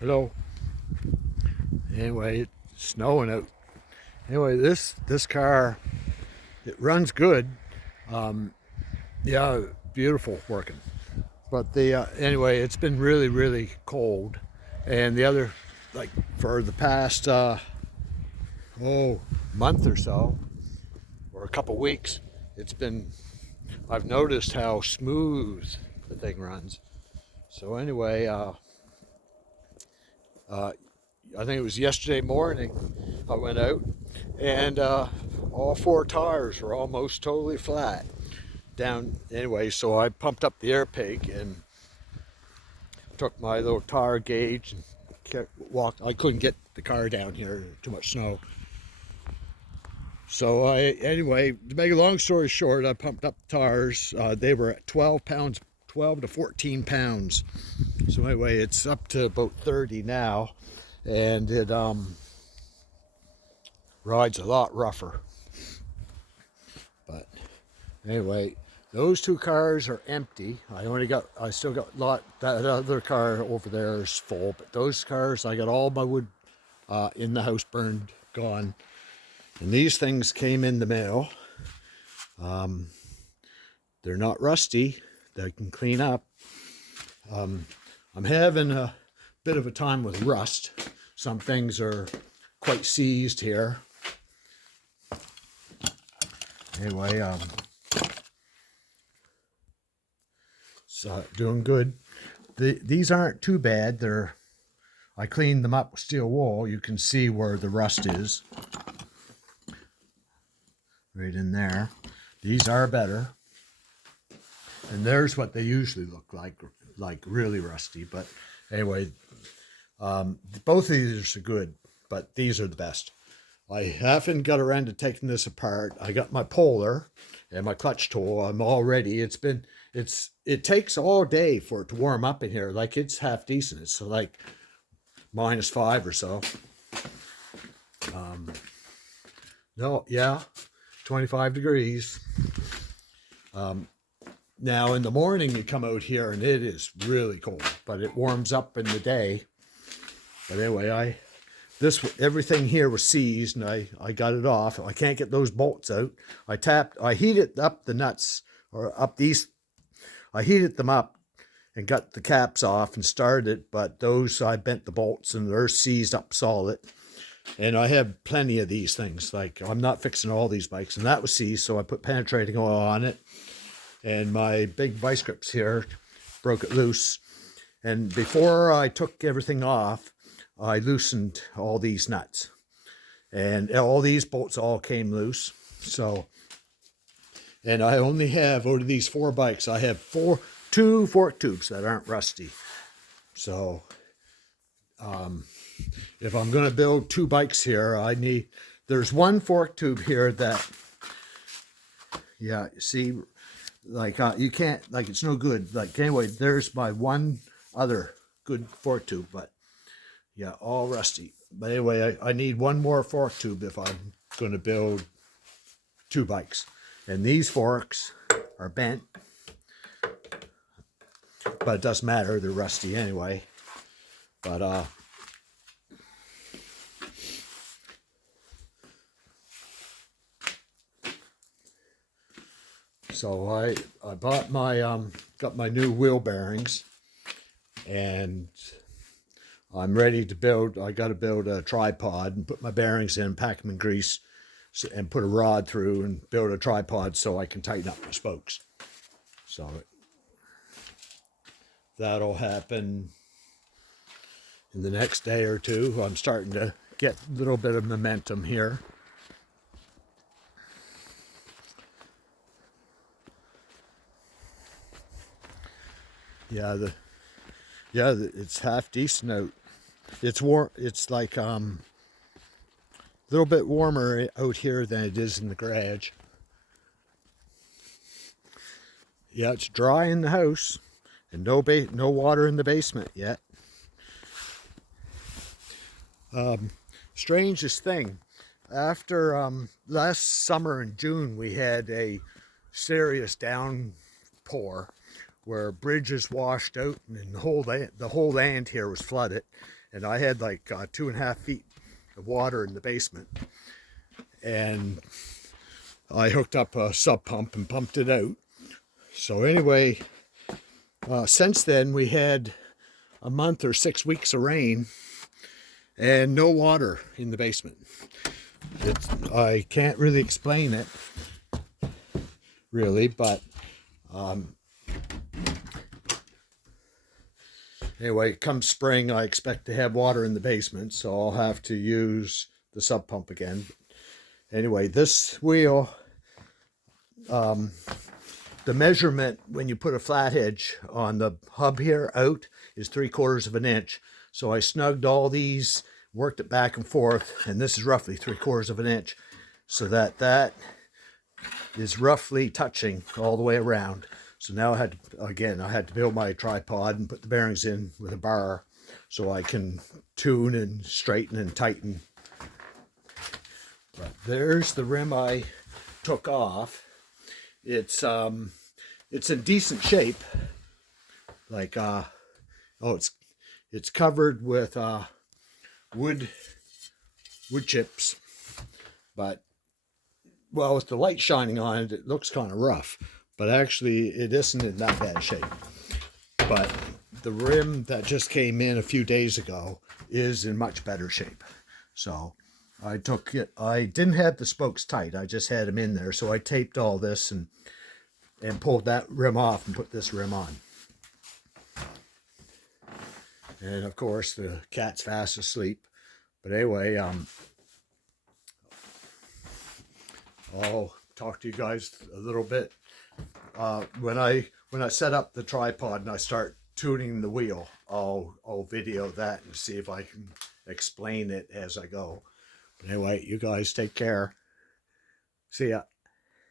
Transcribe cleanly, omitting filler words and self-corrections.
Hello. Anyway, it's snowing out. Anyway, this car, it runs good. Um, yeah, beautiful working. But the anyway, it's been really cold, and the other, like for the past month or so, or a couple weeks, it's been. I've noticed how smooth the thing runs. So anyway, uh, I think it was yesterday morning I went out and all four tires were almost totally flat down anyway. So I pumped up the air pig and took my little tire gauge and walked. I couldn't get the car down here, too much snow. So anyway, to make a long story short, I pumped up the tires. They were at 12 pounds, 12 to 14 pounds. So anyway, it's up to about 30 now, and it rides a lot rougher. But anyway, those two cars are empty. I still got that other car over there is full, but those cars, I got all my wood in the house burned, gone. And these things came in the mail. They're not rusty. They can clean up. I'm having a bit of a time with rust. Some things are quite seized here. Anyway, so doing good. These aren't too bad. I cleaned them up with steel wool. You can see where the rust is. Right in there. These are better. And there's what they usually look like really rusty. But anyway, both of these are good, but these are the best. I haven't got around to taking this apart. I got my Polar and my clutch tool. I'm all ready. It takes all day for it to warm up in here. Like, it's half decent. It's like -5 or so. No, yeah, 25 degrees. Now in the morning you come out here and it is really cold, but it warms up in the day. But anyway, everything here was seized, and I got it off. I can't get those bolts out. I heated up the nuts, or up these. I heated them up and got the caps off and started, but those, I bent the bolts and they're seized up solid. And I have plenty of these things. Like, I'm not fixing all these bikes, and that was seized, so I put penetrating oil on it. And my big vice grips here broke it loose. And before I took everything off, I loosened all these nuts, and all these bolts all came loose. So, and I only have, out of these 4 bikes, I have 2 fork tubes that aren't rusty. So if I'm going to build 2 bikes here, there's one fork tube here that, yeah, see, like, you can't, like, it's no good. Like, anyway, there's my one other good fork tube, but yeah, all rusty. But anyway, I need one more fork tube if I'm going to build 2 bikes. And these forks are bent, but it doesn't matter, they're rusty anyway. But so I bought got my new wheel bearings, and I'm ready to build. I got to build a tripod and put my bearings in, pack them in grease, and put a rod through and build a tripod so I can tighten up my spokes. So that'll happen in the next day or two. I'm starting to get a little bit of momentum here. Yeah, it's half decent out. It's warm. It's like a little bit warmer out here than it is in the garage. Yeah, it's dry in the house, and no water in the basement yet. Strangest thing, after last summer in June, we had a serious downpour where bridges washed out, and the whole land here was flooded. and I had like 2.5 feet of water in the basement, and I hooked up a sub pump and pumped it out. So anyway, since then we had a month or 6 weeks of rain and no water in the basement. I can't really explain it, really, but anyway, come spring, I expect to have water in the basement, so I'll have to use the sub pump again. Anyway, this wheel, the measurement when you put a flat edge on the hub here out is 3/4 of an inch. So I snugged all these, worked it back and forth, and this is roughly 3/4 of an inch, so that is roughly touching all the way around. So now I had to build my tripod and put the bearings in with a bar so I can tune and straighten and tighten. But there's the rim I took off. It's in decent shape. Like it's covered with wood chips, but well, with the light shining on it, it looks kind of rough, but actually it isn't in that bad shape. But the rim that just came in a few days ago is in much better shape. So I took it, I didn't have the spokes tight, I just had them in there, so I taped all this and pulled that rim off and put this rim on. And of course the cat's fast asleep. But anyway, I'll talk to you guys a little bit. When I set up the tripod and I start tuning the wheel, I'll video that and see if I can explain it as I go. But anyway, you guys take care. See ya.